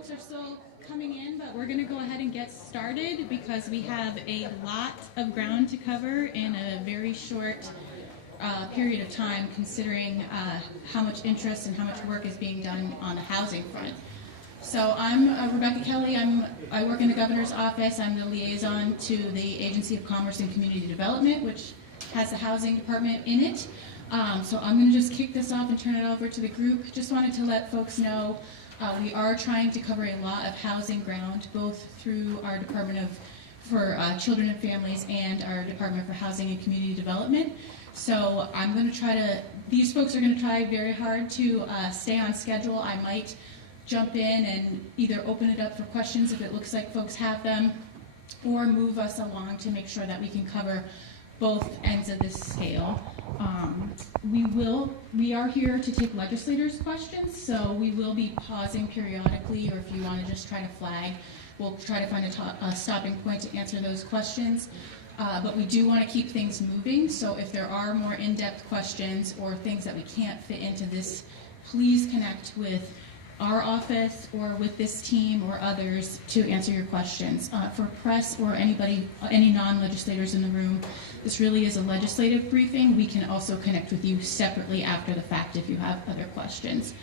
folks are still coming in, but we're going to go ahead and get started because we have a lot of ground to cover in a very short period of time, considering how much interest and how much work is being done on the housing front. So I'm Rebecca Kelly. I work in the governor's office. I'm the liaison to the Agency of Commerce and Community Development, which has the housing department in it. So I'm going to just kick this off and turn it over to the group. Just wanted to let folks know we are trying to cover a lot of housing ground, both through our Department for Children and Families and our Department for Housing and Community Development. So I'm going to try to, these folks are going to try very hard to stay on schedule. I might jump in and either open it up for questions if it looks like folks have them, or move us along to make sure that we can cover both ends of this scale. We are here to take legislators' questions, so we will be pausing periodically, or if you want to just try to flag, we'll try to find a stopping point to answer those questions. But we do want to keep things moving, so if there are more in-depth questions or things that we can't fit into this, please connect with our office or with this team or others to answer your questions. For press or anybody, any non-legislators in the room, this really is a legislative briefing. We can also connect with you separately after the fact if you have other questions.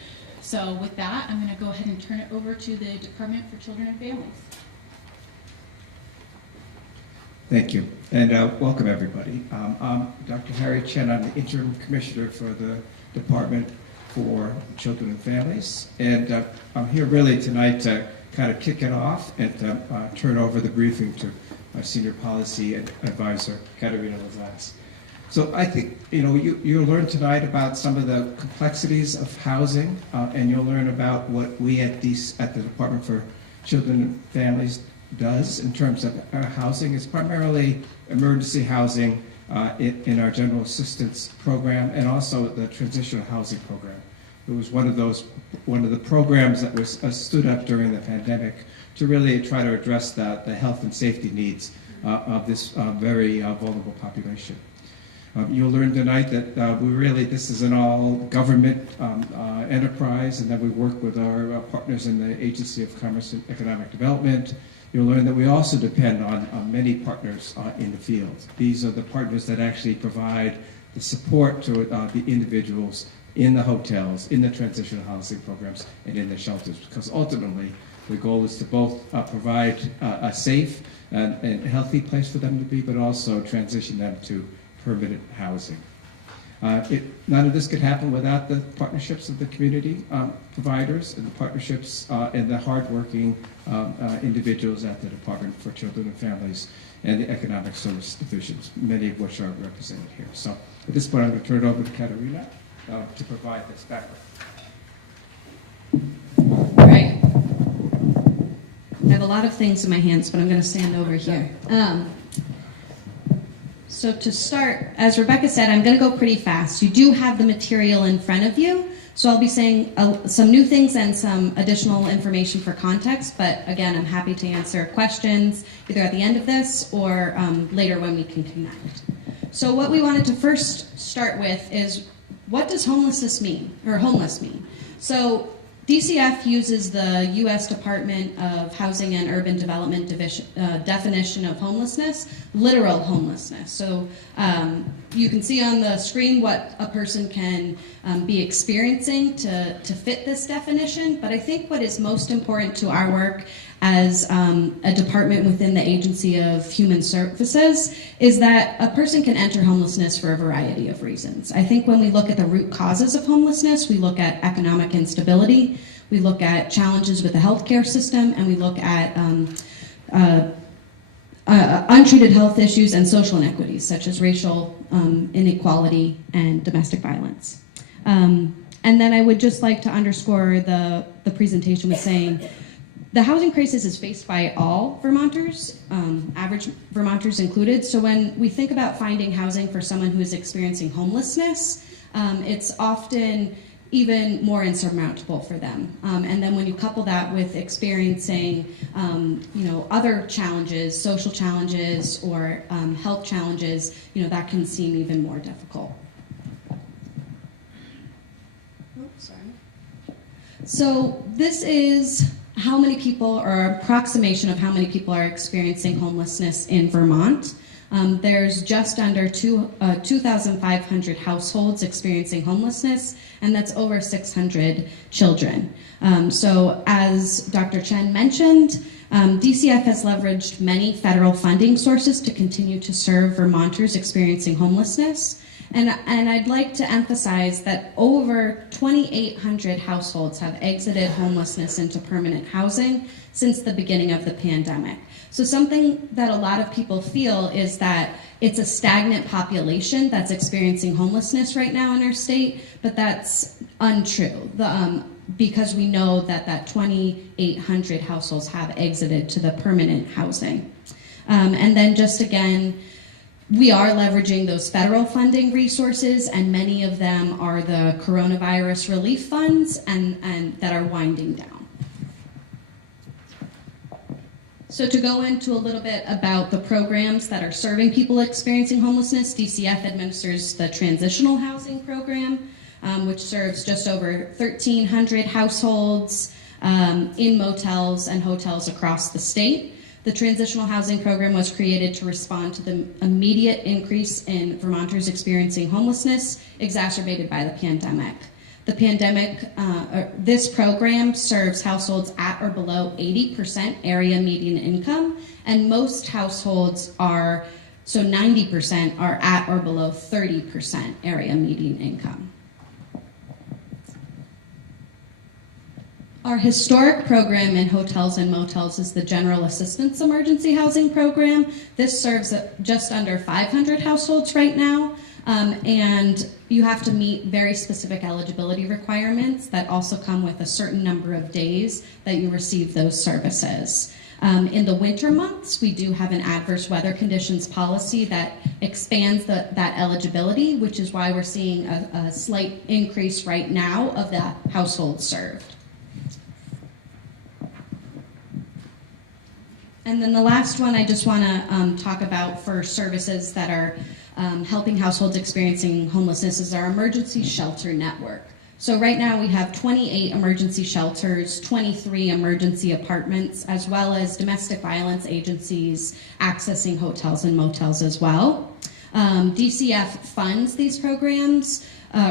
So with that, I'm going to go ahead and turn it over to the Department for Children and Families. Thank you, and welcome everybody. I'm Dr. Harry Chen. I'm the interim commissioner for the Department for Children and Families, and I'm here really tonight to kind of kick it off and turn over the briefing to our senior policy advisor, Katerina Lazaz. So I think you'll learn tonight about some of the complexities of housing, and you'll learn about what we at the Department for Children and Families does in terms of our housing. It's primarily emergency housing in our general assistance program, and also the transitional housing program. It was one of the programs that was stood up during the pandemic to really try to address the health and safety needs of this very vulnerable population. You'll learn tonight that this is an all government enterprise, and that we work with our partners in the Agency of Commerce and Economic Development. You'll learn that we also depend on many partners in the field. These are the partners that actually provide the support to the individuals in the hotels, in the transitional housing programs, and in the shelters, because ultimately the goal is to both provide a safe and healthy place for them to be, but also transition them to permanent housing. None of this could happen without the partnerships of the community providers and the partnerships and the hardworking individuals at the Department for Children and Families and the Economic Service Divisions, many of which are represented here. So at this point, I'm going to turn it over to Katerina to provide this background. All right. I have a lot of things in my hands, but I'm going to stand over here. So to start, as Rebecca said, I'm going to go pretty fast. You do have the material in front of you, so I'll be saying some new things and some additional information for context, but again, I'm happy to answer questions either at the end of this or later when we can connect. So what we wanted to first start with is, what does homelessness mean, or homeless mean? So DCF uses the U.S. Department of Housing and Urban Development definition of homelessness, literal homelessness. So you can see on the screen what a person can be experiencing to fit this definition, but I think what is most important to our work as a department within the Agency of Human Services is that a person can enter homelessness for a variety of reasons. I think when we look at the root causes of homelessness, we look at economic instability, we look at challenges with the healthcare system, and we look at untreated health issues and social inequities, such as racial inequality and domestic violence. And then I would just like to underscore the presentation with saying, the housing crisis is faced by all Vermonters, average Vermonters included. So when we think about finding housing for someone who is experiencing homelessness, it's often even more insurmountable for them. And then when you couple that with experiencing, other challenges, social challenges or health challenges, that can seem even more difficult. Oh, sorry. So this is how many people, or approximation of how many people are experiencing homelessness in Vermont. There's just under 2,500 households experiencing homelessness, and that's over 600 children. So as Dr. Chen mentioned, DCF has leveraged many federal funding sources to continue to serve Vermonters experiencing homelessness. And I'd like to emphasize that over 2,800 households have exited homelessness into permanent housing since the beginning of the pandemic. So something that a lot of people feel is that it's a stagnant population that's experiencing homelessness right now in our state, but that's untrue. Because we know that 2,800 households have exited to the permanent housing. And then just again, we are leveraging those federal funding resources, and many of them are the coronavirus relief funds and that are winding down. So to go into a little bit about the programs that are serving people experiencing homelessness, DCF administers the Transitional Housing Program, which serves just over 1,300 households in motels and hotels across the state. The Transitional Housing Program was created to respond to the immediate increase in Vermonters experiencing homelessness exacerbated by the pandemic. This program serves households at or below 80% area median income, and most households are, so 90% are at or below 30% area median income. Our historic program in hotels and motels is the General Assistance Emergency Housing Program. This serves just under 500 households right now, and you have to meet very specific eligibility requirements that also come with a certain number of days that you receive those services. In the winter months, we do have an adverse weather conditions policy that expands that eligibility, which is why we're seeing a slight increase right now of the households served. And then the last one I just want to talk about for services that are helping households experiencing homelessness is our emergency shelter network. So right now we have 28 emergency shelters, 23 emergency apartments, as well as domestic violence agencies accessing hotels and motels as well. DCF funds these programs,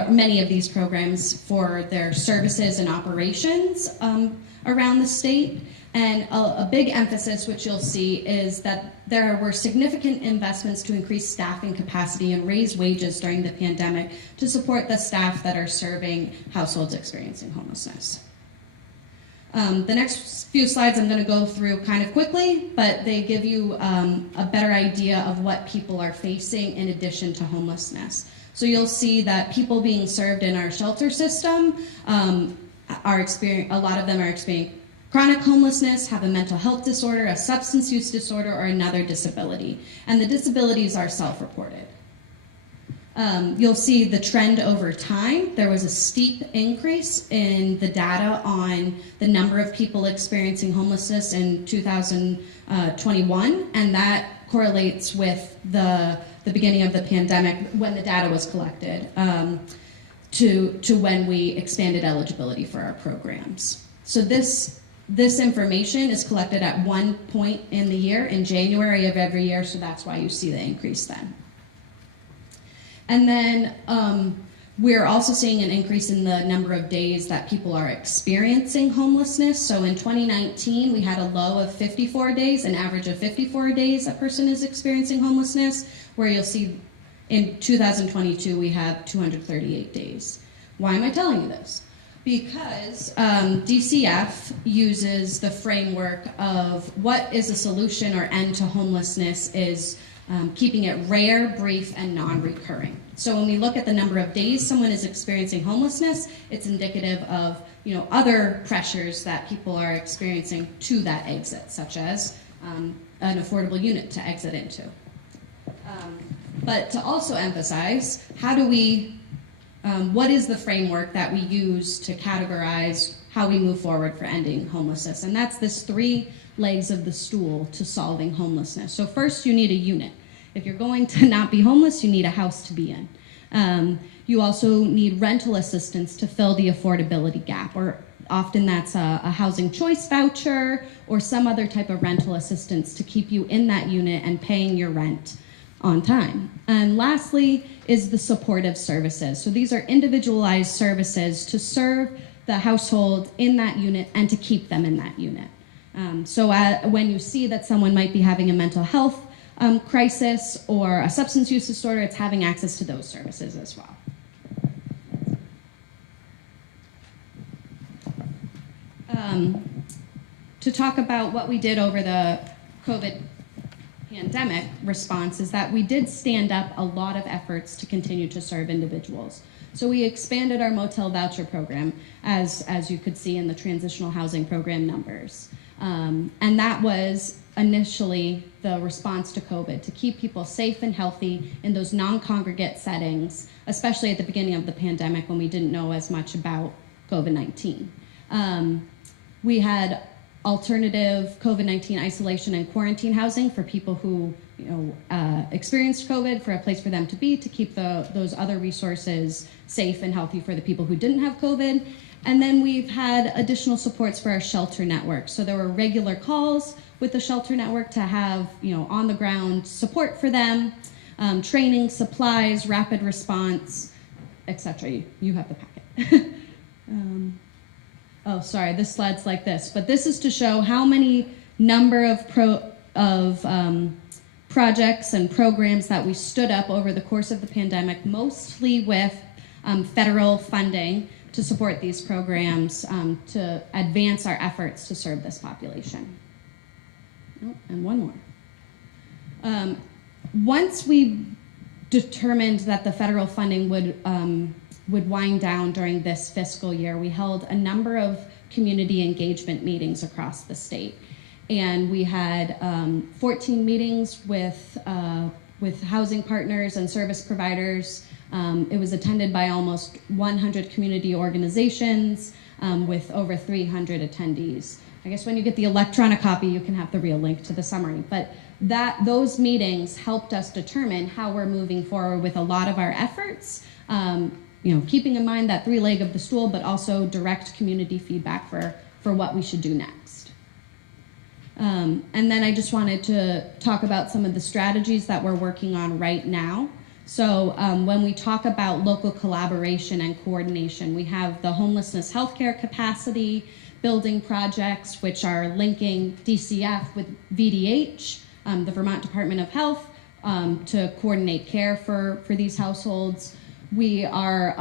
many of these programs, for their services and operations around the state. And a big emphasis, which you'll see, is that there were significant investments to increase staffing capacity and raise wages during the pandemic to support the staff that are serving households experiencing homelessness. The next few slides I'm going to go through kind of quickly, but they give you a better idea of what people are facing in addition to homelessness. So you'll see that people being served in our shelter system a lot of them are experiencing chronic homelessness, have a mental health disorder, a substance use disorder, or another disability. And the disabilities are self-reported. You'll see the trend over time. There was a steep increase in the data on the number of people experiencing homelessness in 2021, and that correlates with the beginning of the pandemic when the data was collected to when we expanded eligibility for our programs. So this information is collected at one point in the year, in January of every year, so that's why you see the increase then. And then we're also seeing an increase in the number of days that people are experiencing homelessness. So in 2019, we had a low of 54 days, an average of 54 days a person is experiencing homelessness, where you'll see in 2022, we have 238 days. Why am I telling you this? Because DCF uses the framework of what is a solution or end to homelessness is keeping it rare, brief, and non-recurring. So when we look at the number of days someone is experiencing homelessness, it's indicative of other pressures that people are experiencing to that exit, such as an affordable unit to exit into. But to also emphasize, what is the framework that we use to categorize how we move forward for ending homelessness? And that's this 3 legs of the stool to solving homelessness. So first, you need a unit. If you're going to not be homeless, you need a house to be in. You also need rental assistance to fill the affordability gap, or Often that's a housing choice voucher or some other type of rental assistance to keep you in that unit and paying your rent on time. And lastly is the supportive services. So these are individualized services to serve the household in that unit and to keep them in that unit. When you see that someone might be having a mental health crisis or a substance use disorder, it's having access to those services as well. To talk about what we did over the COVID pandemic response is that we did stand up a lot of efforts to continue to serve individuals. So we expanded our motel voucher program, as you could see in the transitional housing program numbers. And that was initially the response to COVID, to keep people safe and healthy in those non-congregate settings, especially at the beginning of the pandemic when we didn't know as much about COVID-19. We had alternative COVID-19 isolation and quarantine housing for people who experienced COVID, for a place for them to be, to keep those other resources safe and healthy for the people who didn't have COVID. And then we've had additional supports for our shelter network. So there were regular calls with the shelter network to have on the ground support for them, training, supplies, rapid response, etc. You have the packet. Oh, sorry, this slide's like this, but this is to show how many number of projects and programs that we stood up over the course of the pandemic, mostly with federal funding to support these programs to advance our efforts to serve this population. Oh, and one more. Once we determined that the federal funding would wind down during this fiscal year, we held a number of community engagement meetings across the state. And we had 14 meetings with housing partners and service providers. It was attended by almost 100 community organizations with over 300 attendees. I guess when you get the electronic copy, you can have the real link to the summary. But those meetings helped us determine how we're moving forward with a lot of our efforts, keeping in mind that three leg of the stool, but also direct community feedback for what we should do next. And then I just wanted to talk about some of the strategies that we're working on right now. So when we talk about local collaboration and coordination, we have the homelessness healthcare capacity building projects, which are linking DCF with VDH, the Vermont Department of Health, to coordinate care for these households. We are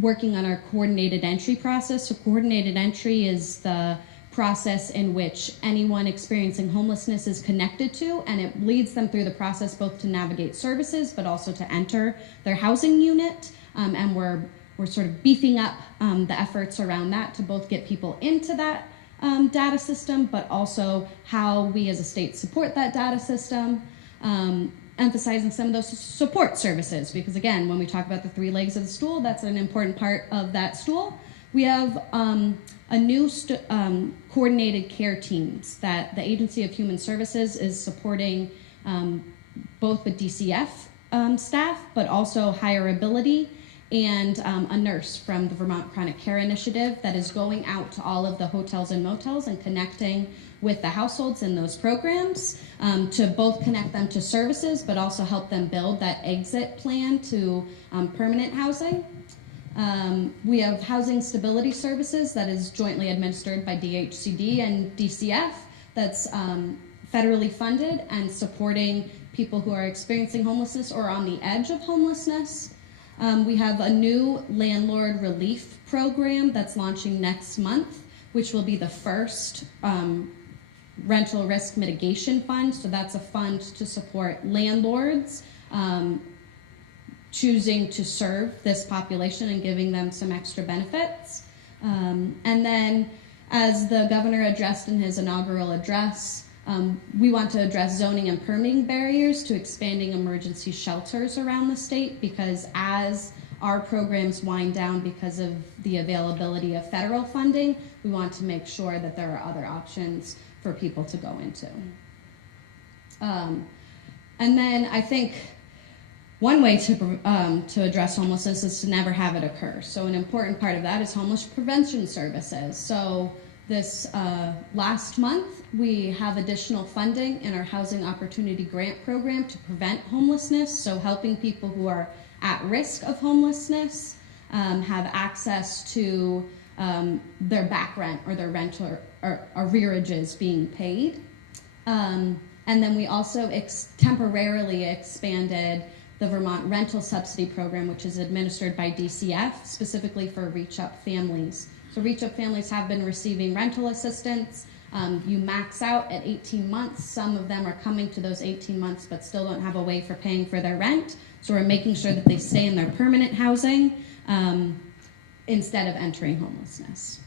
working on our coordinated entry process. So coordinated entry is the process in which anyone experiencing homelessness is connected to, and it leads them through the process both to navigate services but also to enter their housing unit. And we're sort of beefing up the efforts around that to both get people into that data system, but also how we as a state support that data system, emphasizing some of those support services, because again, when we talk about the three legs of the stool, that's an important part of that stool. We have a new coordinated care teams that the Agency of Human Services is supporting both with DCF staff, but also higher ability, and a nurse from the Vermont Chronic Care Initiative that is going out to all of the hotels and motels and connecting with the households in those programs to both connect them to services, but also help them build that exit plan to permanent housing. We have housing stability services that is jointly administered by DHCD and DCF that's federally funded and supporting people who are experiencing homelessness or on the edge of homelessness. We have a new landlord relief program that's launching next month, which will be the first rental risk mitigation fund. So that's a fund to support landlords choosing to serve this population and giving them some extra benefits. And then, as the governor addressed in his inaugural address, we want to address zoning and permitting barriers to expanding emergency shelters around the state, because as our programs wind down because of the availability of federal funding, we want to make sure that there are other options for people to go into. And then I think one way to address homelessness is to never have it occur. So an important part of that is homeless prevention services. So this last month, we have additional funding in our Housing Opportunity Grant Program to prevent homelessness, so helping people who are at risk of homelessness have access to their back rent or their rental or arrearages being paid. And then we also temporarily expanded the Vermont Rental Subsidy Program, which is administered by DCF, specifically for VHIP families. So VHIP families have been receiving rental assistance. You max out at 18 months. Some of them are coming to those 18 months but still don't have a way for paying for their rent. So we're making sure that they stay in their permanent housing instead of entering homelessness.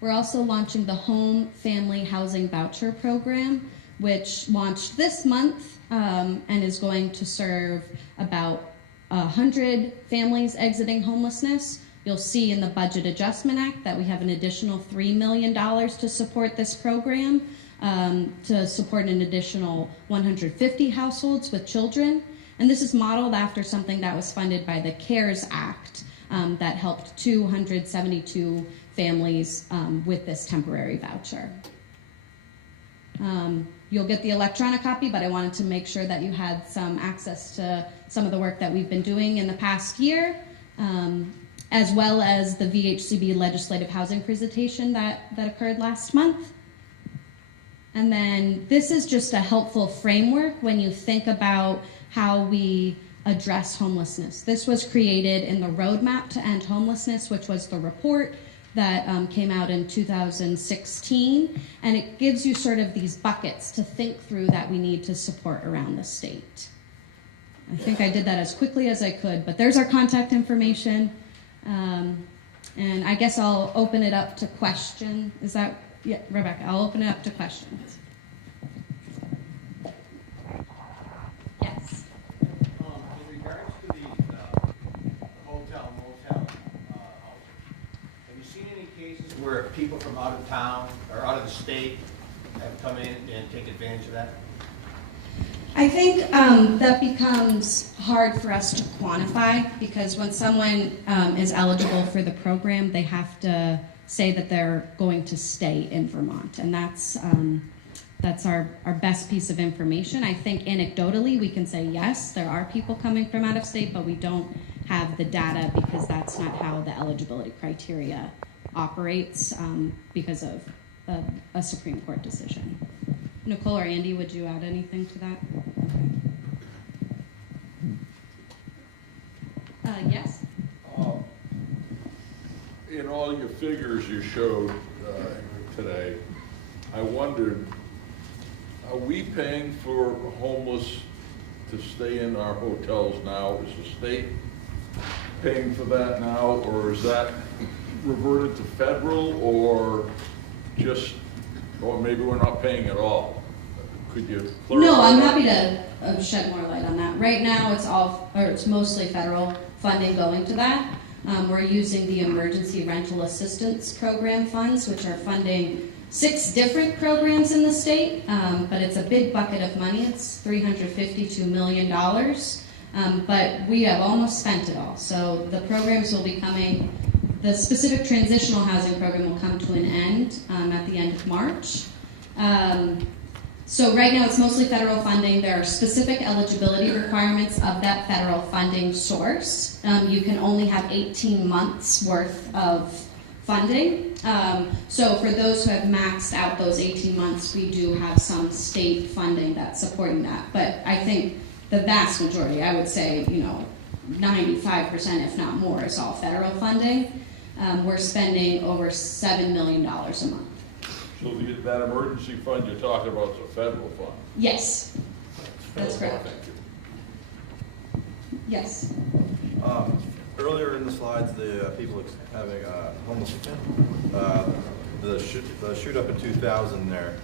We're also launching the Home Family Housing Voucher Program, which launched this month and is going to serve about 100 families exiting homelessness. You'll see in the Budget Adjustment Act that we have an additional $3 million to support this program, to support an additional 150 households with children. And this is modeled after something that was funded by the CARES Act that helped 272 families with this temporary voucher. You'll get the electronic copy, but I wanted to make sure that you had some access to some of the work that we've been doing in the past year, as well as the VHCB legislative housing presentation that occurred last month. And then this is just a helpful framework when you think about how we address homelessness. This was created in the Roadmap to End Homelessness, which was the report that came out in 2016, and it gives you sort of these buckets to think through that we need to support around the state. I think I did that as quickly as I could, but there's our contact information, and I guess I'll open it up to question. Is that, yeah, Rebecca, I'll open it up to questions. Yes. In regards to the hotel, motel housing, have you seen any cases where people from out of town or out of the state have come in and taken advantage of that? I think that becomes hard for us to quantify, because when someone is eligible for the program, they have to say that they're going to stay in Vermont, and that's our best piece of information. I think anecdotally we can say yes, there are people coming from out of state, but we don't have the data because that's not how the eligibility criteria operates because of a Supreme Court decision. Nicole or Andy, would you add anything to that? Okay. Yes? In all your figures you showed today, I wondered, are we paying for homeless to stay in our hotels now? Is the state paying for that now, or is that reverted to federal, or just, or maybe we're not paying at all? Could you clarify? No, I'm happy to shed more light on that. Right now, it's mostly federal funding going to that. We're using the Emergency Rental Assistance Program funds, which are funding 6 different programs in the state, but it's a big bucket of money. It's $352 million, but we have almost spent it all. So the programs will be coming, the specific transitional housing program will come to an end at the end of March. So right now it's mostly federal funding. There are specific eligibility requirements of that federal funding source. You can only have 18 months worth of funding. So for those who have maxed out those 18 months, we do have some state funding that's supporting that. But I think the vast majority, I would say, 95%, if not more, is all federal funding. We're spending over $7 million a month. So that emergency fund you're talking about is a federal fund? Yes, that's correct. Thank you. Yes. Earlier in the slides, the people having homelessness, the shoot up in 2000 there,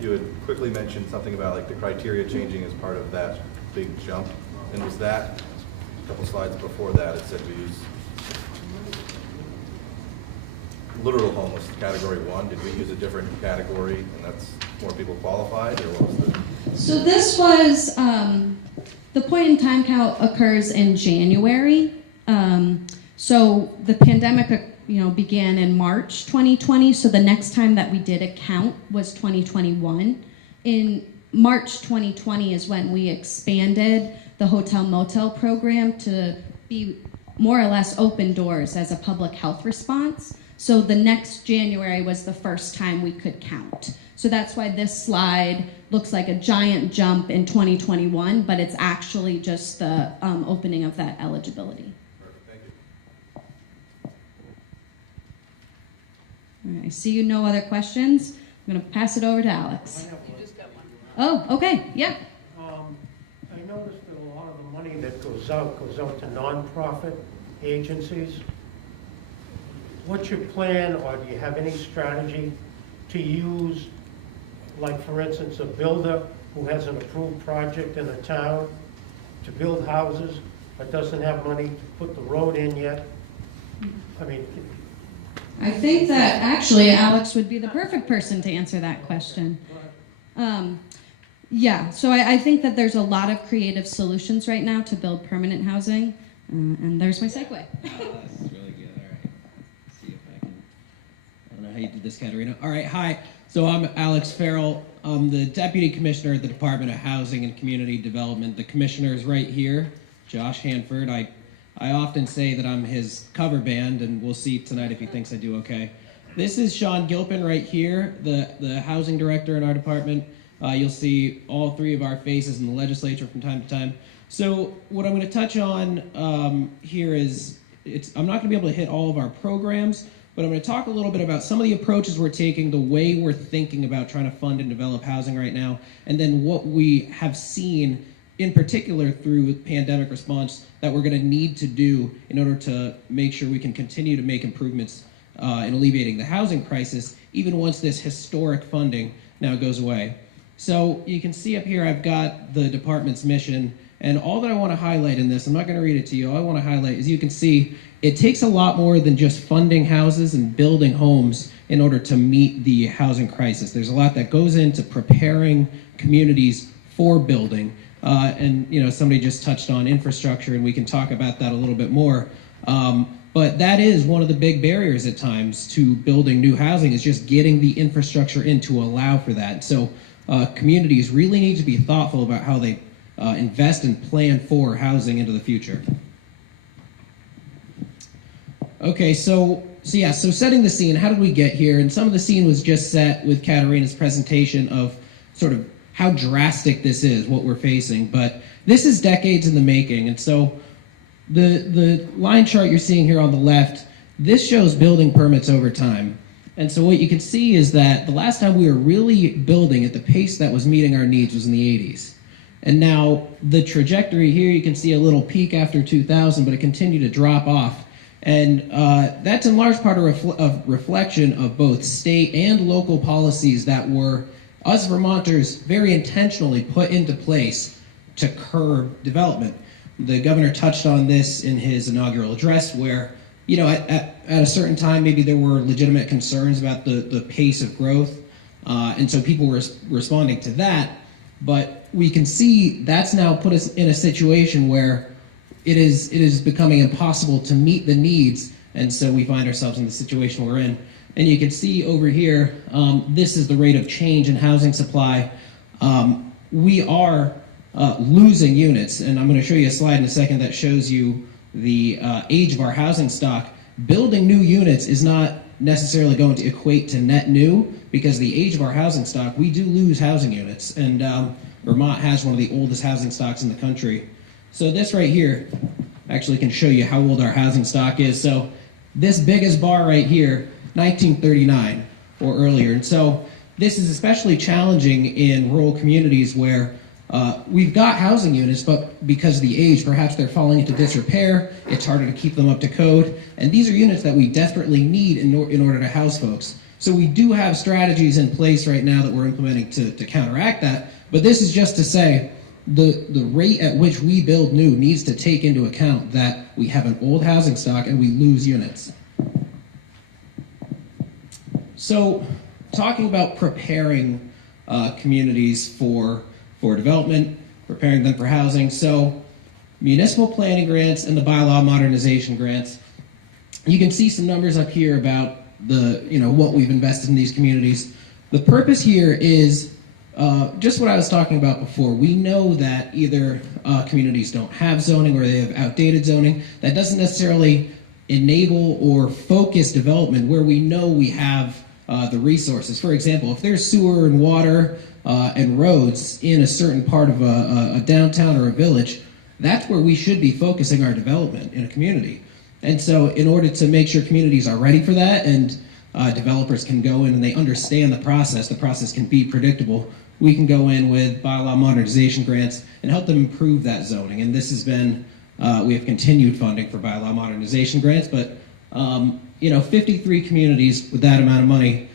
you had quickly mentioned something about like the criteria changing as part of that big jump. And was that, a couple slides before that, it said we use literal homeless, category 1. Did we use a different category and that's more people qualified, or what was the? So this was, The point in time count occurs in January. So the pandemic, began in March 2020. So the next time that we did a count was 2021. In March 2020 is when we expanded the hotel motel program to be more or less open doors as a public health response. So the next January was the first time we could count. So that's why this slide looks like a giant jump in 2021, but it's actually just the opening of that eligibility. Perfect, thank you. All right, I see you no other questions. I'm going to pass it over to Alex. You just got one. Oh, okay, yeah. I noticed that a lot of the money that goes out to nonprofit agencies. What's your plan, or do you have any strategy to use, like for instance, a builder who has an approved project in a town to build houses but doesn't have money to put the road in yet? I mean, I think that actually Alex would be the perfect person to answer that question. Yeah, so I think that there's a lot of creative solutions right now to build permanent housing, and there's my segue. Oh, that's really good. All right. Let's see if I can. I don't know how you did this, Katerina. All right. Hi. So I'm Alex Farrell. I'm the Deputy Commissioner at the Department of Housing and Community Development. The commissioner is right here, Josh Hanford. I often say that I'm his cover band, and we'll see tonight if he thinks I do okay. This is Sean Gilpin right here, the housing director in our department. You'll see all three of our faces in the legislature from time to time. So what I'm going to touch on here is, I'm not going to be able to hit all of our programs, but I'm going to talk a little bit about some of the approaches we're taking, the way we're thinking about trying to fund and develop housing right now, and then what we have seen in particular through pandemic response that we're going to need to do in order to make sure we can continue to make improvements in alleviating the housing crisis, even once this historic funding now goes away. So you can see up here I've got the department's mission, and all that I want to highlight in this, I'm not going to read it to you, all I want to highlight is you can see it takes a lot more than just funding houses and building homes in order to meet the housing crisis. There's a lot that goes into preparing communities for building. And somebody just touched on infrastructure, and we can talk about that a little bit more. But that is one of the big barriers at times to building new housing, is just getting the infrastructure in to allow for that. So communities really need to be thoughtful about how they invest and plan for housing into the future. Okay, so setting the scene, how did we get here? And some of the scene was just set with Katerina's presentation of sort of how drastic this is, what we're facing. But this is decades in the making. And so the line chart you're seeing here on the left, this shows building permits over time. And so what you can see is that the last time we were really building at the pace that was meeting our needs was in the 80s. And now the trajectory here, you can see a little peak after 2000, but it continued to drop off. And that's in large part a reflection of both state and local policies that were, us Vermonters, very intentionally put into place to curb development. The governor touched on this in his inaugural address where, at a certain time, maybe there were legitimate concerns about the pace of growth. And so people were responding to that. But we can see that's now put us in a situation where it is becoming impossible to meet the needs. And so we find ourselves in the situation we're in. And you can see over here, this is the rate of change in housing supply. We are losing units, and I'm going to show you a slide in a second that shows you the age of our housing stock. Building new units is not necessarily going to equate to net new, because the age of our housing stock, we do lose housing units, and Vermont has one of the oldest housing stocks in the country. So this right here actually can show you how old our housing stock is. So this biggest bar right here, 1939 or earlier. And so this is especially challenging in rural communities where we've got housing units, but because of the age, perhaps they're falling into disrepair. It's harder to keep them up to code. And these are units that we desperately need in order to house folks. So we do have strategies in place right now that we're implementing to counteract that. But this is just to say the rate at which we build new needs to take into account that we have an old housing stock and we lose units. So talking about preparing communities for development, preparing them for housing. So municipal planning grants and the bylaw modernization grants. You can see some numbers up here about what we've invested in these communities. The purpose here is just what I was talking about before. We know that either communities don't have zoning or they have outdated zoning. That doesn't necessarily enable or focus development where we know we have the resources. For example, if there's sewer and water and roads in a certain part of a downtown or a village, that's where we should be focusing our development in a community. And so in order to make sure communities are ready for that and developers can go in and they understand the process can be predictable, we can go in with bylaw modernization grants and help them improve that zoning. And this has been, we have continued funding for bylaw modernization grants, but 53 communities with that amount of money,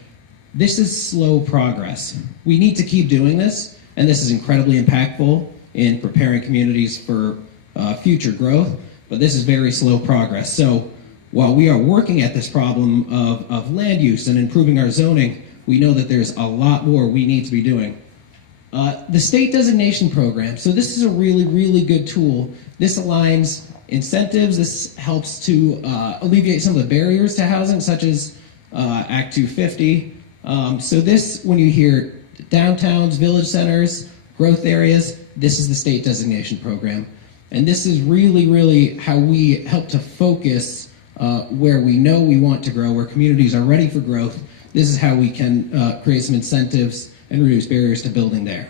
this is slow progress. We need to keep doing this, and this is incredibly impactful in preparing communities for future growth, but this is very slow progress. So while we are working at this problem of land use and improving our zoning, we know that there's a lot more we need to be doing. The state designation program, so this is a really, really good tool. This aligns incentives. This helps to alleviate some of the barriers to housing, such as Act 250. So this, when you hear downtowns, village centers, growth areas, this is the state designation program. And this is really, really how we help to focus where we know we want to grow, where communities are ready for growth. This is how we can create some incentives and reduce barriers to building there.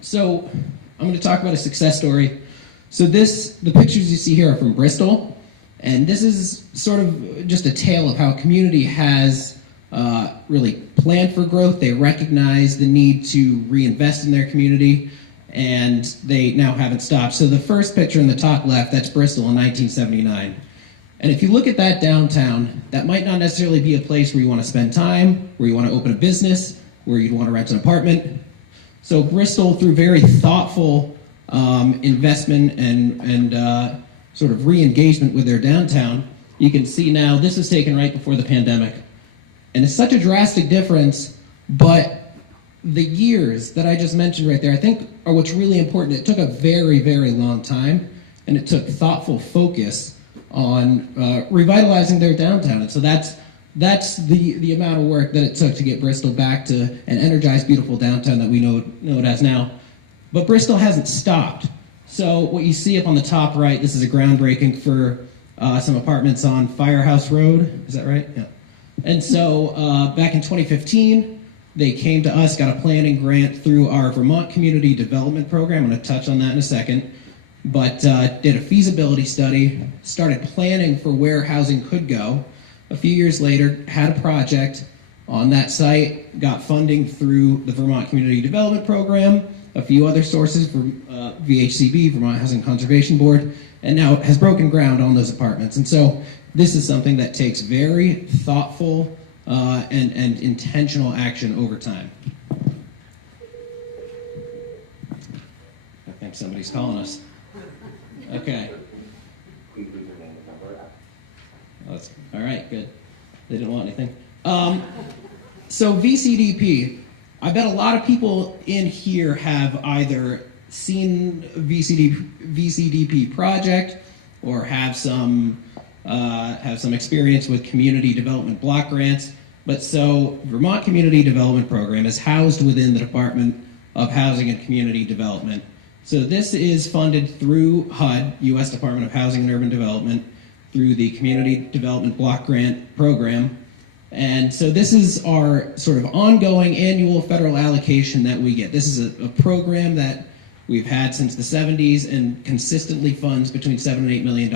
So I'm going to talk about a success story. So the pictures you see here are from Bristol, and this is sort of just a tale of how a community has really planned for growth. They recognize the need to reinvest in their community, and they now haven't stopped. So the first picture in the top left, that's Bristol in 1979. And if you look at that downtown, that might not necessarily be a place where you want to spend time, where you want to open a business, where you'd want to rent an apartment. So Bristol, through very thoughtful investment and sort of re-engagement with their downtown, you can see now this was taken right before the pandemic. And it's such a drastic difference, but the years that I just mentioned right there, I think are what's really important. It took a very, very long time, and it took thoughtful focus on revitalizing their downtown. And so that's the amount of work that it took to get Bristol back to an energized, beautiful downtown that we know it as now. But Bristol hasn't stopped. So what you see up on the top right, this is a groundbreaking for some apartments on Firehouse Road. Is that right? Yeah. And so back in 2015, they came to us, got a planning grant through our Vermont Community Development Program. I'm going to touch on that in a second. But did a feasibility study, started planning for where housing could go. A few years later, had a project on that site, got funding through the Vermont Community Development Program, a few other sources from VHCB, Vermont Housing Conservation Board, and now has broken ground on those apartments. And so this is something that takes very thoughtful and intentional action over time. I think somebody's calling us. Okay. All right, good. They didn't want anything. So VCDP, I bet a lot of people in here have either seen VCDP project or have some experience with community development block grants. But so Vermont Community Development Program is housed within the Department of Housing and Community Development. So this is funded through HUD, U.S. Department of Housing and Urban Development, through the Community Development Block Grant Program. And so this is our sort of ongoing annual federal allocation that we get. This is a program that we've had since the 70s and consistently funds between $7 and $8 million.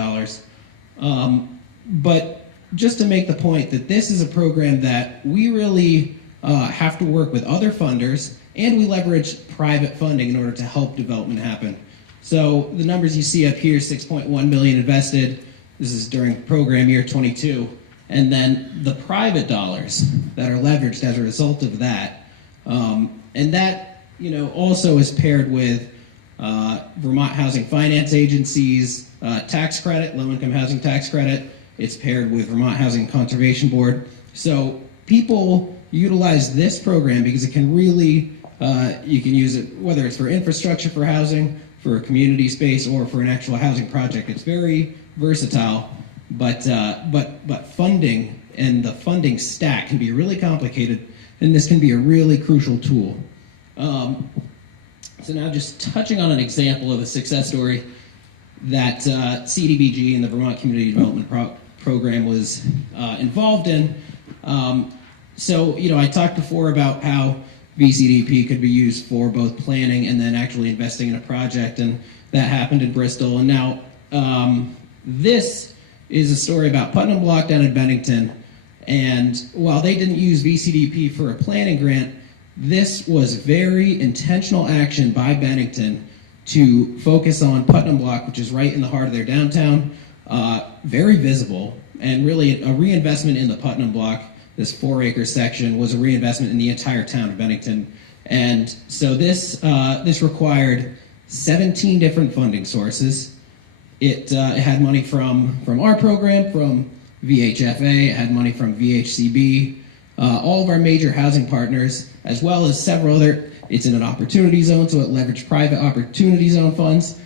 But just to make the point that this is a program that we really have to work with other funders, and we leverage private funding in order to help development happen. So the numbers you see up here, $6.1 million invested. This is during program year 22. And then the private dollars that are leveraged as a result of that. And that, also is paired with Vermont Housing Finance Agency's tax credit, low-income housing tax credit. It's paired with Vermont Housing Conservation Board. So people utilize this program because it can really You can use it whether it's for infrastructure for housing, for a community space, or for an actual housing project. It's very versatile, but funding and the funding stack can be really complicated, and this can be a really crucial tool. So now just touching on an example of a success story that CDBG and the Vermont Community Development Program was involved in. So, I talked before about how VCDP could be used for both planning and then actually investing in a project, and that happened in Bristol. And now this is a story about Putnam Block down in Bennington, and while they didn't use VCDP for a planning grant, this was very intentional action by Bennington to focus on Putnam Block, which is right in the heart of their downtown, very visible, and really a reinvestment in the Putnam Block. This 4-acre section was a reinvestment in the entire town of Bennington. And so this required 17 different funding sources. It had money from our program, from VHFA, it had money from VHCB, all of our major housing partners, as well as several other. It's in an opportunity zone, so it leveraged private opportunity zone funds.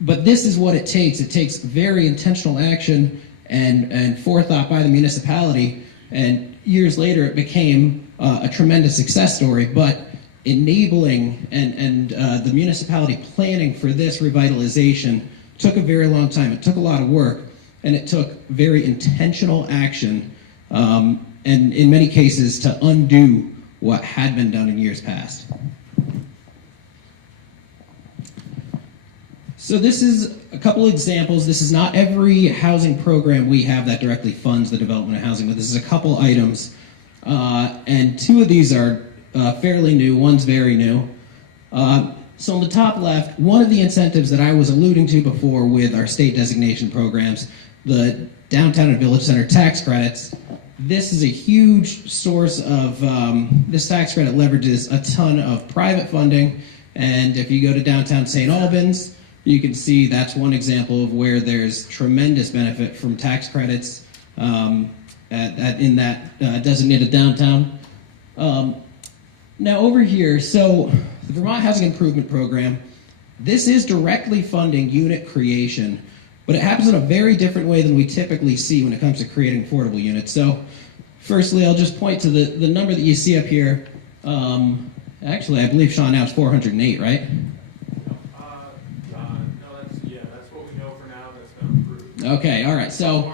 But this is what it takes. It takes very intentional action and forethought by the municipality. And years later, it became a tremendous success story. But enabling and the municipality planning for this revitalization took a very long time. It took a lot of work, and it took very intentional action, and in many cases to undo what had been done in years past. So this is a couple examples. This is not every housing program we have that directly funds the development of housing, but this is a couple items. And two of these are fairly new, one's very new. So on the top left, one of the incentives that I was alluding to before with our state designation programs, the downtown and village center tax credits, this is a huge source of, this tax credit leverages a ton of private funding. And if you go to downtown St. Albans, you can see that's one example of where there's tremendous benefit from tax credits in that designated downtown. Now over here, so the Vermont Housing Improvement Program, this is directly funding unit creation, but it happens in a very different way than we typically see when it comes to creating affordable units. So firstly, I'll just point to the number that you see up here. Actually, I believe, Sean, now it's 408, right? Okay, all right, so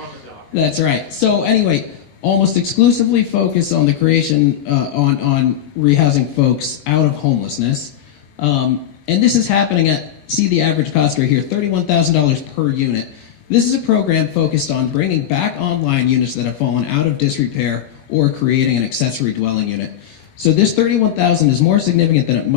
that's right. So anyway, almost exclusively focus on the creation, on rehousing folks out of homelessness. And this is happening at, see the average cost right here, $31,000 per unit. This is a program focused on bringing back online units that have fallen out of disrepair or creating an accessory dwelling unit. So this $31,000 is more significant than it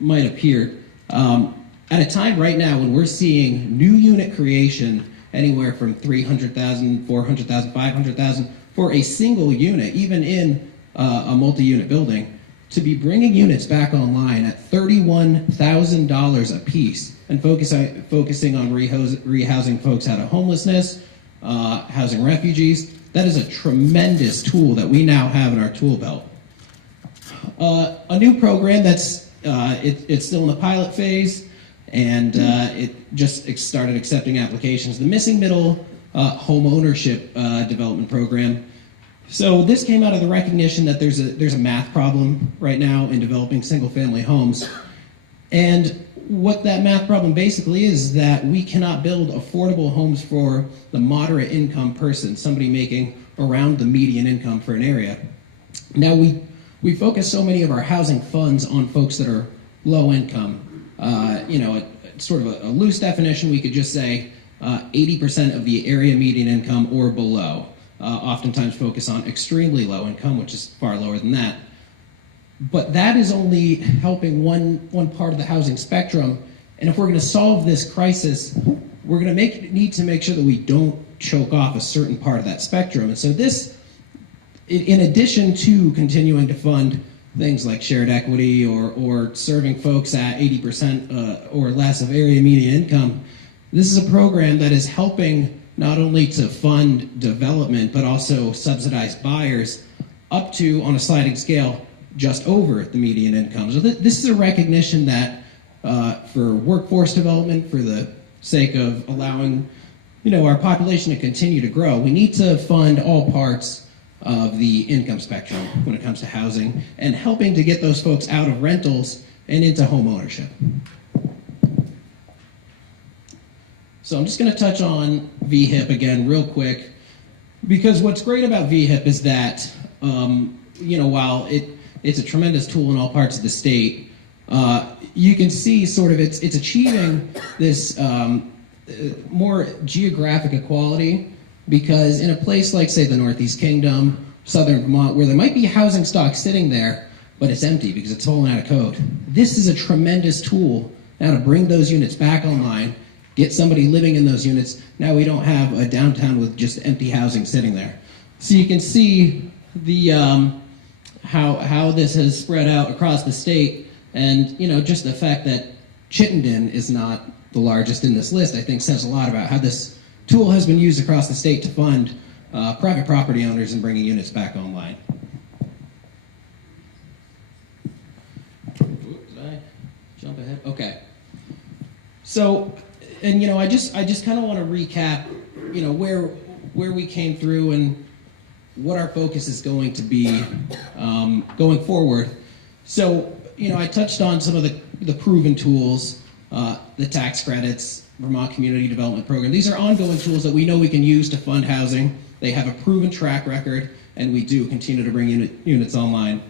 might appear. At a time right now when we're seeing new unit creation anywhere from $300,000, $400,000, $500,000 for a single unit, even in a multi-unit building, to be bringing units back online at $31,000 a piece and focusing on rehousing folks out of homelessness, housing refugees. That is a tremendous tool that we now have in our tool belt. A new program that's it's still in the pilot phase, and it just started accepting applications. The Missing Middle Homeownership Development Program. So this came out of the recognition that there's a math problem right now in developing single-family homes. And what that math problem basically is that we cannot build affordable homes for the moderate income person, somebody making around the median income for an area. Now we focus so many of our housing funds on folks that are low income. Sort of a loose definition, we could just say 80% of the area median income or below. Oftentimes focus on extremely low income, which is far lower than that. But that is only helping one part of the housing spectrum. And if we're going to solve this crisis, we're going to need to make sure that we don't choke off a certain part of that spectrum. And so this, in addition to continuing to fund things like shared equity or serving folks at 80% or less of area median income, this is a program that is helping not only to fund development, but also subsidize buyers up to, on a sliding scale, just over the median income. So this is a recognition that for workforce development, for the sake of allowing our population to continue to grow, we need to fund all parts of the income spectrum when it comes to housing and helping to get those folks out of rentals and into home ownership. So I'm just going to touch on VHIP again real quick, because what's great about VHIP is that, while it's a tremendous tool in all parts of the state, you can see sort of it's achieving this more geographic equality, because in a place like, say, the Northeast Kingdom, Southern Vermont, where there might be housing stock sitting there, but it's empty because it's fallen out of code, this is a tremendous tool now to bring those units back online, get somebody living in those units. Now we don't have a downtown with just empty housing sitting there. So you can see the how this has spread out across the state, and just the fact that Chittenden is not the largest in this list, I think says a lot about how this tool has been used across the state to fund private property owners and bringing units back online. Did I jump ahead? Okay. So, and I just kind of want to recap, where we came through and what our focus is going to be going forward. So, I touched on some of the proven tools, the tax credits, Vermont Community Development Program. These are ongoing tools that we know we can use to fund housing. They have a proven track record, and we do continue to bring units online.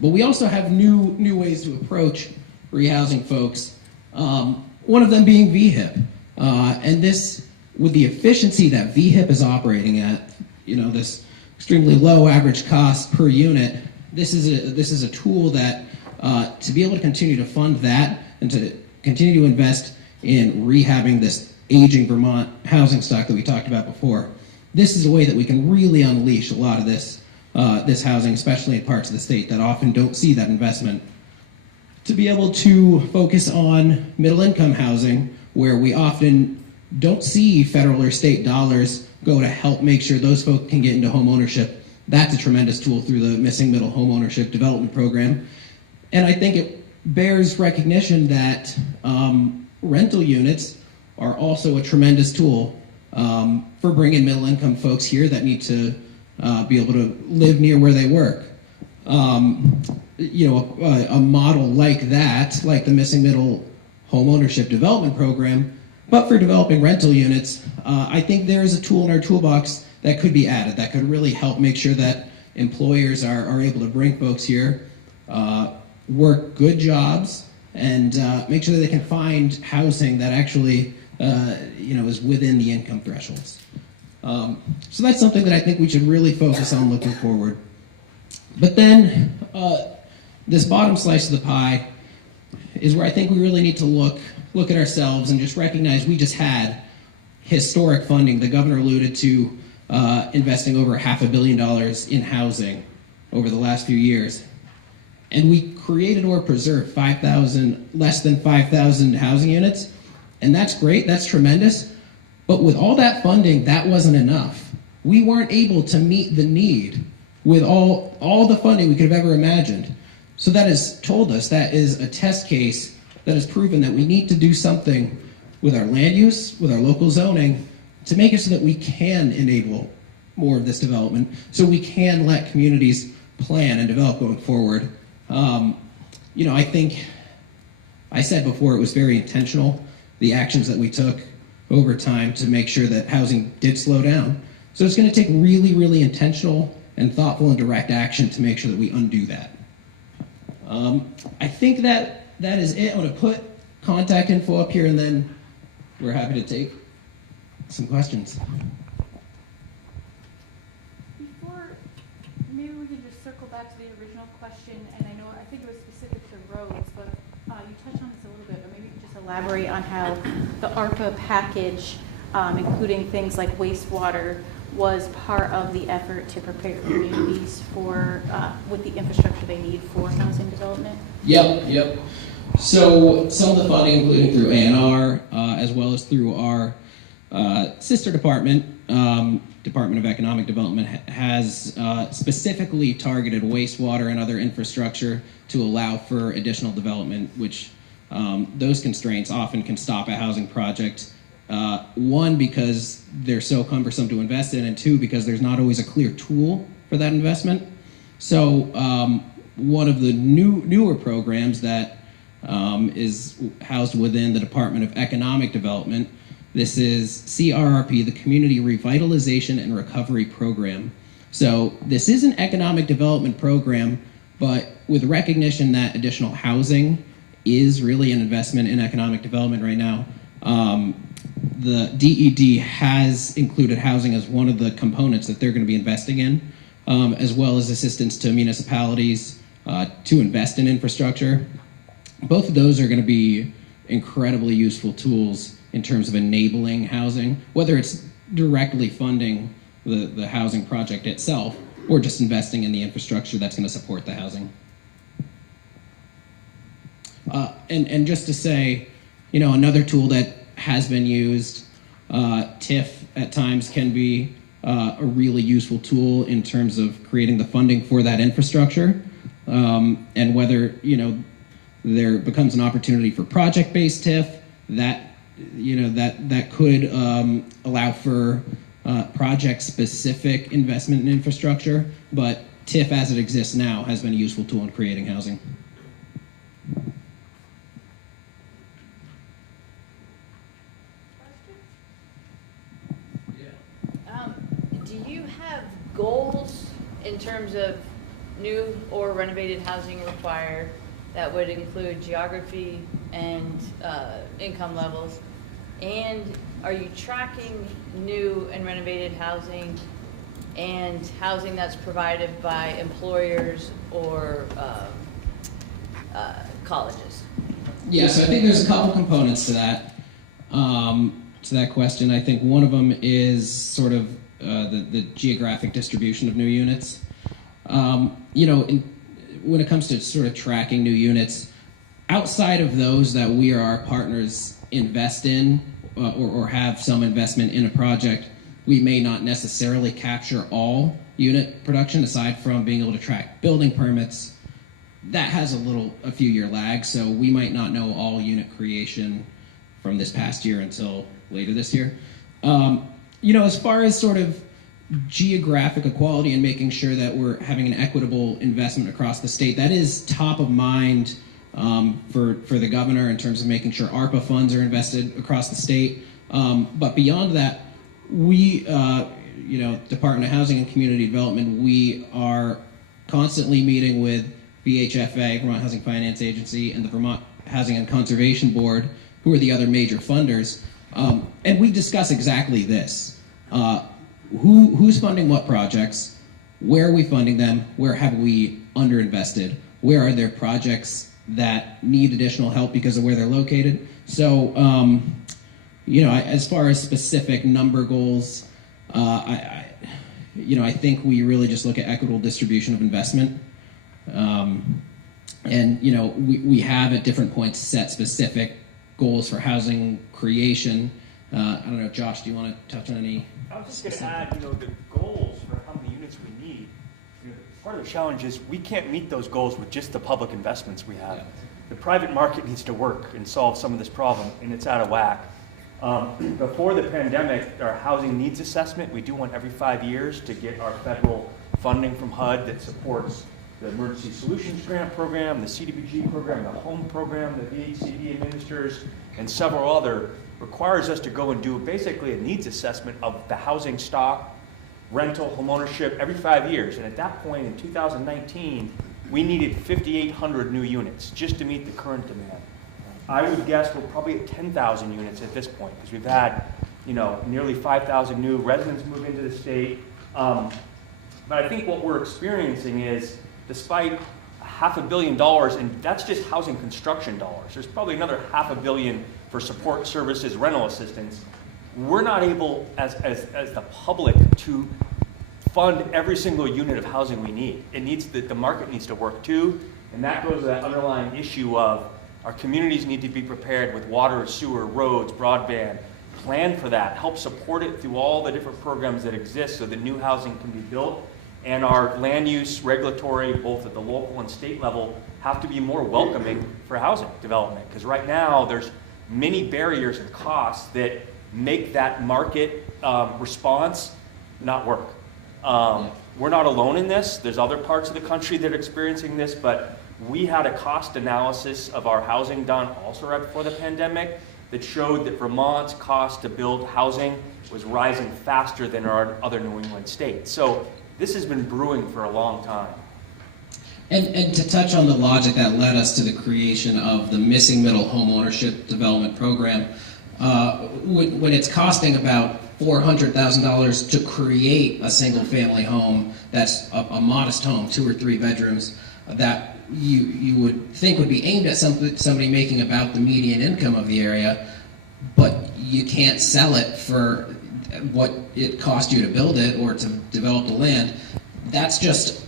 But we also have new ways to approach rehousing folks. One of them being VHIP, and this, with the efficiency that VHIP is operating at, this extremely low average cost per unit. This is a tool that to be able to continue to fund that and to continue to invest in rehabbing this aging Vermont housing stock that we talked about before. This is a way that we can really unleash a lot of this housing, especially in parts of the state that often don't see that investment. To be able to focus on middle-income housing, where we often don't see federal or state dollars go to help make sure those folks can get into home ownership. That's a tremendous tool through the Missing Middle Homeownership Development Program. And I think it bears recognition that rental units are also a tremendous tool for bringing middle-income folks here that need to be able to live near where they work. A model like that, like the Missing Middle Homeownership Development Program, but for developing rental units, I think there is a tool in our toolbox that could be added that could really help make sure that employers are able to bring folks here, work good jobs, and make sure that they can find housing that actually is within the income thresholds. So that's something that I think we should really focus on looking forward. But then this bottom slice of the pie is where I think we really need to look at ourselves and just recognize we just had historic funding. The governor alluded to investing over $500 million in housing over the last few years. And we created or preserved less than 5,000 housing units. And that's great, that's tremendous. But with all that funding, that wasn't enough. We weren't able to meet the need with all the funding we could have ever imagined. So that has told us, that is a test case that has proven that we need to do something with our land use, with our local zoning, to make it so that we can enable more of this development, so we can let communities plan and develop going forward. I think I said before it was very intentional, the actions that we took over time to make sure that housing did slow down. So it's going to take really, really intentional and thoughtful and direct action to make sure that we undo that. I think that is it. I'm going to put contact info up here, and then we're happy to take some questions. Before, maybe we can just circle back to the original question, and I think it was specific to roads, but you touched on this a little bit, but maybe you could just elaborate on how the ARPA package, including things like wastewater, was part of the effort to prepare communities for with the infrastructure they need for housing development. Yep. So some of the funding, including through A&R, as well as through our sister department, Department of Economic Development has specifically targeted wastewater and other infrastructure to allow for additional development, which those constraints often can stop a housing project. One, because they're so cumbersome to invest in, and two, because there's not always a clear tool for that investment. So one of the newer programs that is housed within the Department of Economic Development, this is CRRP, the Community Revitalization and Recovery Program. So this is an economic development program, but with recognition that additional housing is really an investment in economic development right now, the DED has included housing as one of the components that they're going to be investing in, as well as assistance to municipalities to invest in infrastructure. Both of those are going to be incredibly useful tools in terms of enabling housing, whether it's directly funding the housing project itself or just investing in the infrastructure that's going to support the housing. And just to say, you know, another tool that has been used, TIF at times can be a really useful tool in terms of creating the funding for that infrastructure, and whether, you know, there becomes an opportunity for project-based TIF, that, you know, that could allow for project-specific investment in infrastructure, but TIF as it exists now has been a useful tool in creating housing. Do you have goals in terms of new or renovated housing required that would include geography and income levels? And are you tracking new and renovated housing and housing that's provided by employers or colleges? Yeah, so I think there's a couple components to that question. I think one of them is sort of the geographic distribution of new units. You know, when it comes to sort of tracking new units, outside of those that we or our partners invest in or have some investment in a project, we may not necessarily capture all unit production aside from being able to track building permits. That has a few year lag, so we might not know all unit creation from this past year until later this year. You know, as far as sort of geographic equality and making sure that we're having an equitable investment across the state, that is top of mind for the governor in terms of making sure ARPA funds are invested across the state. But beyond that, we, you know, Department of Housing and Community Development, we are constantly meeting with VHFA, Vermont Housing Finance Agency, and the Vermont Housing and Conservation Board, who are the other major funders. And we discuss exactly this. Who's funding what projects? Where are we funding them? Where have we underinvested? Where are there projects that need additional help because of where they're located? So, you know, as far as specific number goals, you know, I think we really just look at equitable distribution of investment. And, you know, we have at different points set specific goals for housing creation. I don't know, Josh, do you want to touch on any? I was just going to add, you know, the goals for how many units we need. You know, part of the challenge is we can't meet those goals with just the public investments we have. Yeah. The private market needs to work and solve some of this problem, and it's out of whack. Before the pandemic, our housing needs assessment, we do one every 5 years to get our federal funding from HUD that supports the Emergency Solutions Grant Program, the CDBG program, the Home program that VHIP administers, and several other, requires us to go and do basically a needs assessment of the housing stock, rental, homeownership, every 5 years. And at that point in 2019, we needed 5,800 new units just to meet the current demand. I would guess we're probably at 10,000 units at this point because we've had, you know, nearly 5,000 new residents move into the state. But I think what we're experiencing is, despite $500 million, and that's just housing construction dollars, there's probably another $500 million for support services, rental assistance. We're not able, as the public, to fund every single unit of housing we need. It needs the market needs to work too, and that goes to that underlying issue of our communities need to be prepared with water, sewer, roads, broadband, plan for that, help support it through all the different programs that exist so that new housing can be built. And our land use regulatory, both at the local and state level, have to be more welcoming for housing development. Because right now, there's many barriers and costs that make that market response not work. We're not alone in this. There's other parts of the country that are experiencing this, but we had a cost analysis of our housing done also right before the pandemic that showed that Vermont's cost to build housing was rising faster than our other New England states. So this has been brewing for a long time. And to touch on the logic that led us to the creation of the Missing Middle Homeownership Development Program, when it's costing about $400,000 to create a single-family home that's a modest home, 2 or 3 bedrooms, that you would think would be aimed at somebody making about the median income of the area, but you can't sell it for what it cost you to build it or to develop the land. That's just,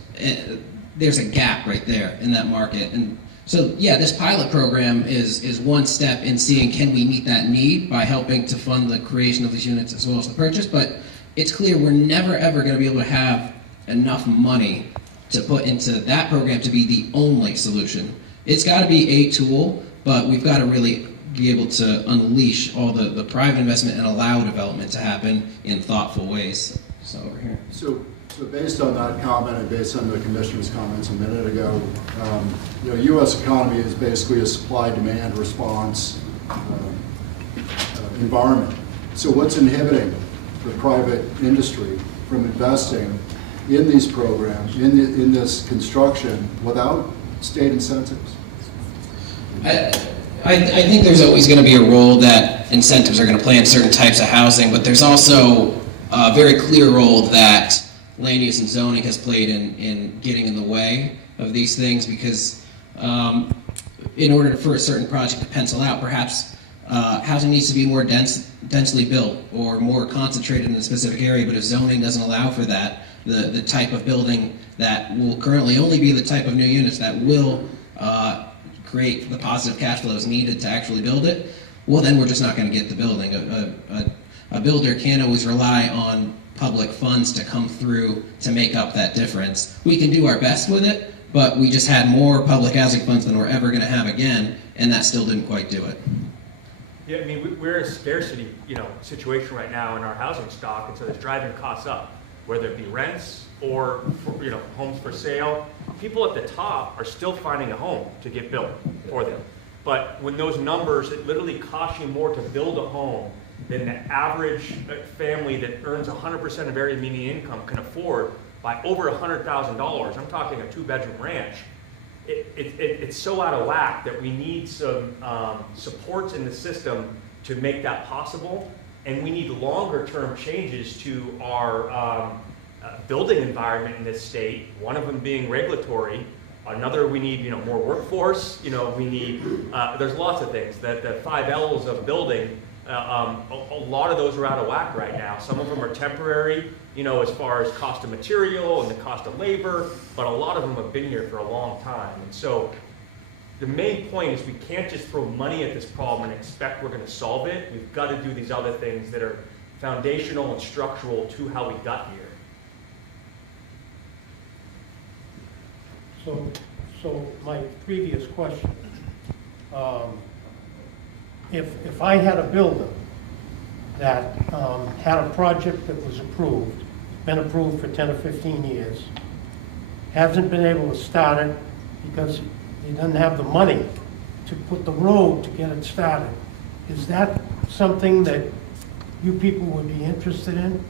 there's a gap right there in that market. And so, yeah, this pilot program is one step in seeing can we meet that need by helping to fund the creation of these units as well as the purchase, but it's clear we're never ever going to be able to have enough money to put into that program to be the only solution. It's got to be a tool, but we've got to really be able to unleash all the private investment and allow development to happen in thoughtful ways. So over here. So based on that comment and based on the Commissioner's comments a minute ago, U.S. economy is basically a supply-demand response environment. So what's inhibiting the private industry from investing in these programs, in this construction, without state incentives? I think there's always going to be a role that incentives are going to play in certain types of housing, but there's also a very clear role that land use and zoning has played in getting in the way of these things, because in order for a certain project to pencil out, perhaps housing needs to be more densely built or more concentrated in a specific area, but if zoning doesn't allow for that, the type of building that will currently only be the type of new units that will create the positive cash flows needed to actually build it, well, then we're just not going to get the building. A builder can't always rely on public funds to come through to make up that difference. We can do our best with it, but we just had more public housing funds than we're ever going to have again, and that still didn't quite do it. Yeah, I mean, we're in a scarcity, situation right now in our housing stock, and so it's driving costs up, whether it be rents or homes for sale. People at the top are still finding a home to get built for them. But when those numbers, it literally costs you more to build a home than the average family that earns 100% of area median income can afford by over $100,000. I'm talking a 2-bedroom ranch. It's so out of whack that we need some supports in the system to make that possible, and we need longer-term changes to our building environment in this state. One of them being regulatory. Another, we need more workforce. We need there's lots of things. The 5 L's of building. A lot of those are out of whack right now. Some of them are temporary, as far as cost of material and the cost of labor, but a lot of them have been here for a long time. And so the main point is we can't just throw money at this problem and expect we're going to solve it. We've got to do these other things that are foundational and structural to how we got here. So my previous question, if I had a builder that had a project that was approved, been approved for 10 or 15 years, hasn't been able to start it because he doesn't have the money to put the road to get it started, is that something that you people would be interested in?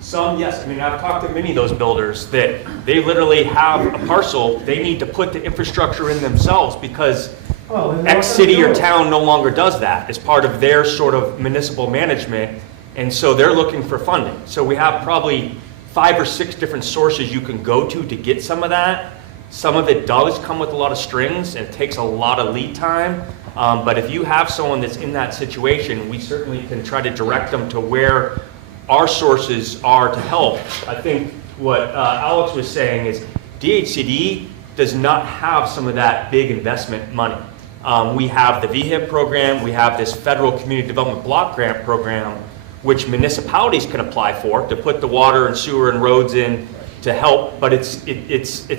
Some, yes. I mean, I've talked to many of those builders that they literally have a parcel, they need to put the infrastructure in themselves because X city or town no longer does that as part of their sort of municipal management, and so they're looking for funding. So we have probably 5 or 6 different sources you can go to get some of that. Some of it does come with a lot of strings and it takes a lot of lead time, but if you have someone that's in that situation, we certainly can try to direct them to where our sources are to help. I think what Alex was saying is DHCD does not have some of that big investment money. We have the VHIP program, we have this federal community development block grant program, which municipalities can apply for to put the water and sewer and roads in to help, but it's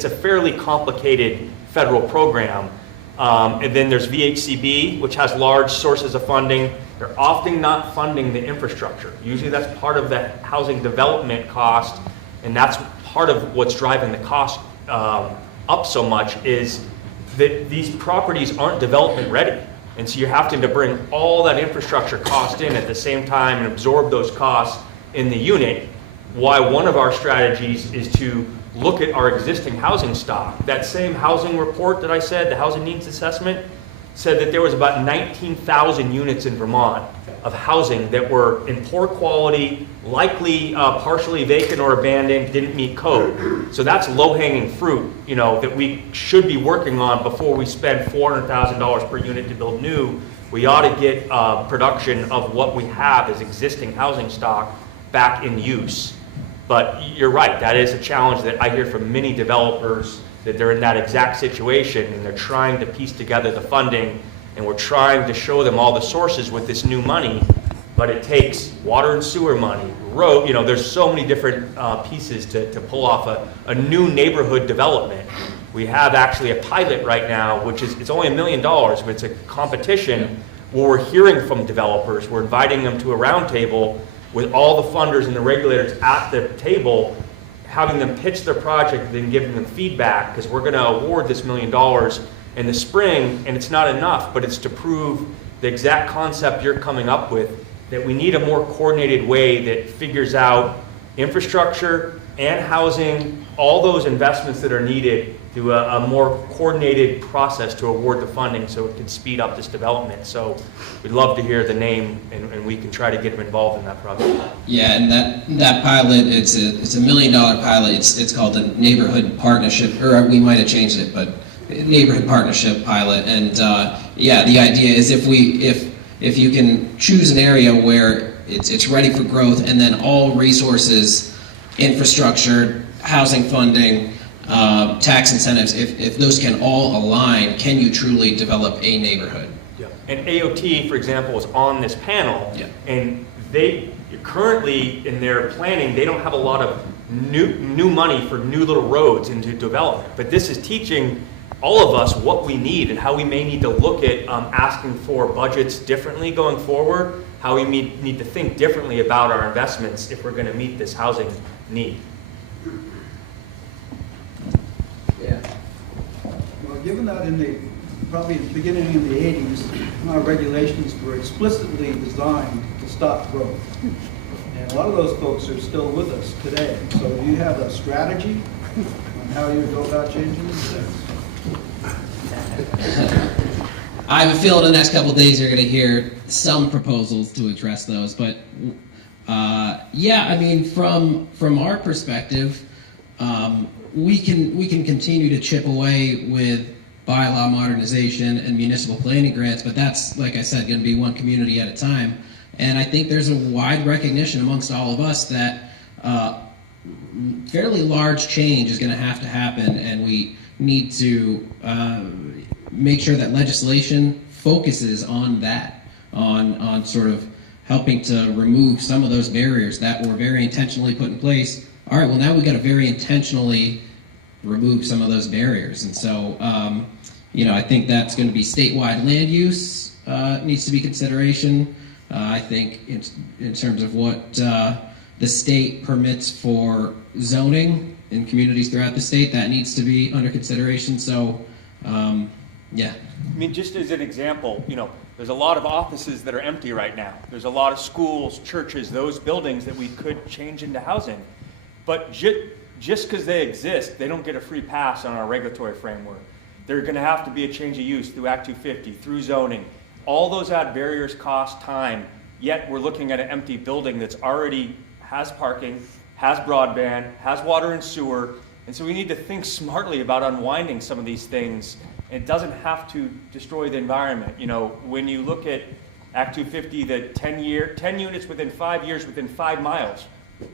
a fairly complicated federal program. And then there's VHCB, which has large sources of funding. They're often not funding the infrastructure. Usually that's part of the housing development cost, and that's part of what's driving the cost up so much, is that these properties aren't development ready. And so you're having to bring all that infrastructure cost in at the same time and absorb those costs in the unit. Why one of our strategies is to look at our existing housing stock. That same housing report that I said, the housing needs assessment, said that there was about 19,000 units in Vermont of housing that were in poor quality, likely partially vacant or abandoned, didn't meet code. So that's low-hanging fruit, you know, that we should be working on before we spend $400,000 per unit to build new. We ought to get production of what we have as existing housing stock back in use. But you're right, that is a challenge that I hear from many developers, that they're in that exact situation and they're trying to piece together the funding, and we're trying to show them all the sources with this new money, but it takes water and sewer money, road, you know, there's so many different pieces to pull off a new neighborhood development. We have actually a pilot right now, which is, it's only $1 million, but it's a competition where we're hearing from developers. We're inviting them to a roundtable with all the funders and the regulators at the table, having them pitch their project and then giving them feedback, because we're going to award this $1 million in the spring, and it's not enough, but it's to prove the exact concept you're coming up with, that we need a more coordinated way that figures out infrastructure and housing, all those investments that are needed, through a more coordinated process to award the funding so it can speed up this development. So we'd love to hear the name, and we can try to get them involved in that process. Yeah, and that pilot, it's a $1 million pilot. It's called the Neighborhood Partnership, or we might have changed it, but Neighborhood Partnership pilot. And yeah, the idea is if you can choose an area where it's ready for growth, and then all resources, infrastructure, housing funding, tax incentives, if those can all align, can you truly develop a neighborhood? Yeah. And AOT, for example, is on this panel, yeah. And they currently, in their planning, they don't have a lot of new money for new little roads into development. But this is teaching all of us what we need and how we may need to look at asking for budgets differently going forward, how we need to think differently about our investments if we're going to meet this housing need. Yeah. Well, given that probably in the beginning of the 80s, our regulations were explicitly designed to stop growth. And a lot of those folks are still with us today. So do you have a strategy on how you go about changing these things? I have a feeling in the next couple of days you're going to hear some proposals to address those. But yeah, I mean, from our perspective, we can continue to chip away with bylaw modernization and municipal planning grants, but that's, like I said, going to be one community at a time. And I think there's a wide recognition amongst all of us that fairly large change is going to happen, and we need to make sure that legislation focuses on that, on sort of helping to remove some of those barriers that were very intentionally put in place. All right, well, now we've got to very intentionally remove some of those barriers. And so, you know, I think that's going to be statewide land use needs to be consideration. I think in terms of what the state permits for zoning in communities throughout the state, that needs to be under consideration. So, yeah. I mean, just as an example, you know, there's a lot of offices that are empty right now. There's a lot of schools, churches, those buildings that we could change into housing. But just because they exist, they don't get a free pass on our regulatory framework. They're going to have to be a change of use through Act 250, through zoning. All those add barriers, cost, time, yet we're looking at an empty building that's already has parking, has broadband, has water and sewer, and so we need to think smartly about unwinding some of these things. It doesn't have to destroy the environment. You know, when you look at Act 250, the 10 units within 5 years within 5 miles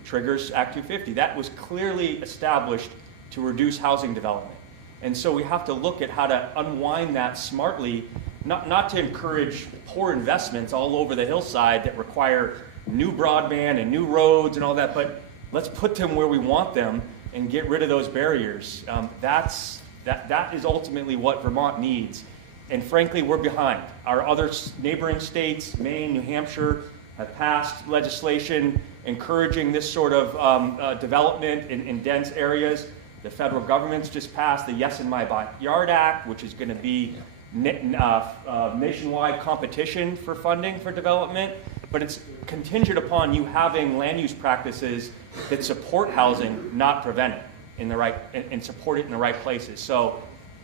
triggers Act 250. That was clearly established to reduce housing development. And so we have to look at how to unwind that smartly not to encourage poor investments all over the hillside that require new broadband and new roads and all that, but let's put them where we want them and get rid of those barriers. That is ultimately what Vermont needs. And frankly, we're behind. Our other neighboring states, Maine, New Hampshire, have passed legislation encouraging this sort of development in dense areas. The federal government's just passed the Yes in My Backyard Act, which is going to be nationwide competition for funding for development, but it's contingent upon you having land use practices that support housing, not prevent it in the right, and support it in the right places. So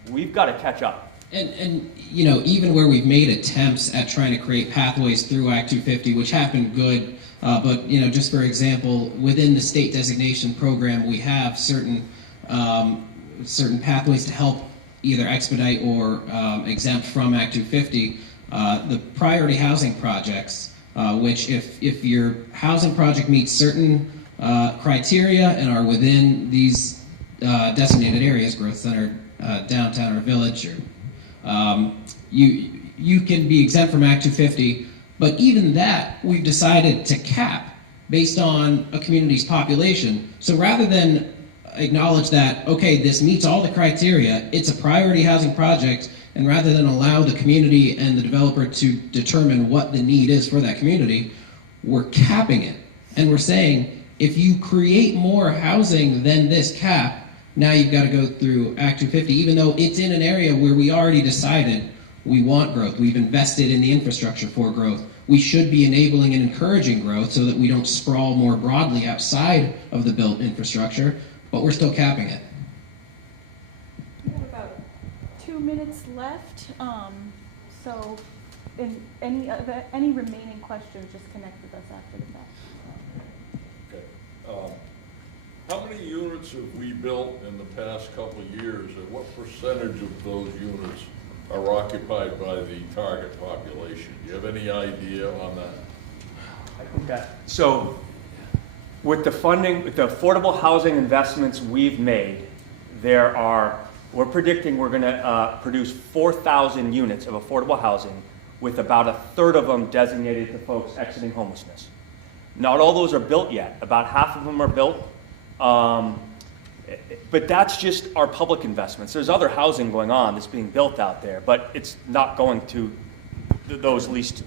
we've got to catch up. And you know, even where we've made attempts at trying to create pathways through Act 250, which have been good, but you know, just for example, within the state designation program, we have certain pathways to help either expedite or exempt from Act 250. The priority housing projects, which if your housing project meets certain criteria and are within these designated areas, growth center, downtown or village, or you can be exempt from Act 250, but even that we've decided to cap based on a community's population. So rather than acknowledge that, okay, this meets all the criteria, it's a priority housing project, and rather than allow the community and the developer to determine what the need is for that community, we're capping it. And we're saying, if you create more housing than this cap, now you've got to go through Act 250, even though it's in an area where we already decided we want growth. We've invested in the infrastructure for growth. We should be enabling and encouraging growth so that we don't sprawl more broadly outside of the built infrastructure, but we're still capping it. We have about 2 minutes left. So in any remaining questions, just connect with us after the fact. Okay. How many units have we built in the past couple of years, and what percentage of those units are occupied by the target population? Do you have any idea on that? I think that, so with the funding, with the affordable housing investments we've made, we're predicting we're going to produce 4,000 units of affordable housing, with about a third of them designated to folks exiting homelessness. Not all those are built yet. About half of them are built. But that's just our public investments. There's other housing going on that's being built out there, but it's not going to those least,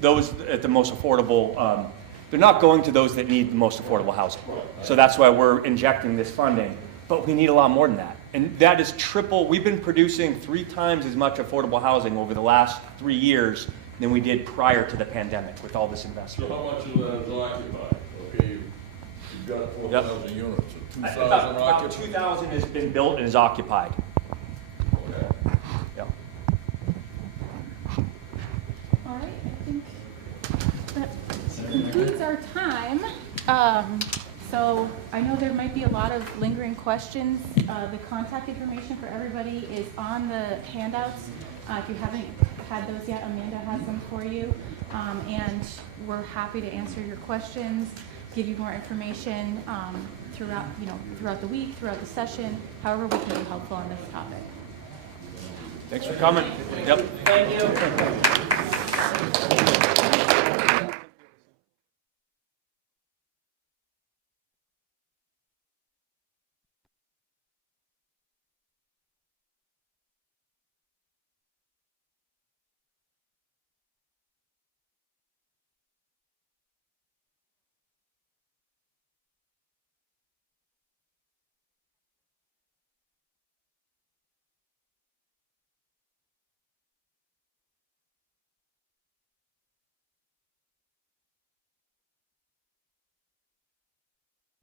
those at the most affordable. They're not going to those that need the most affordable housing. So that's why we're injecting this funding. But we need a lot more than that. And that is triple. We've been producing 3 times as much affordable housing over the last 3 years than we did prior to the pandemic with all this investment. So how much of that is occupied? Okay, you've got 4,000 units. 2,000 about occupied? 2,000 has been built and is occupied. Okay. Yeah. All right, I think that concludes our time. So I know there might be a lot of lingering questions. The contact information for everybody is on the handouts. If you haven't had those yet, Amanda has them for you. And we're happy to answer your questions, give you more information throughout the week, throughout the session, however we can be helpful on this topic. Thanks for coming. Yep. Thank you.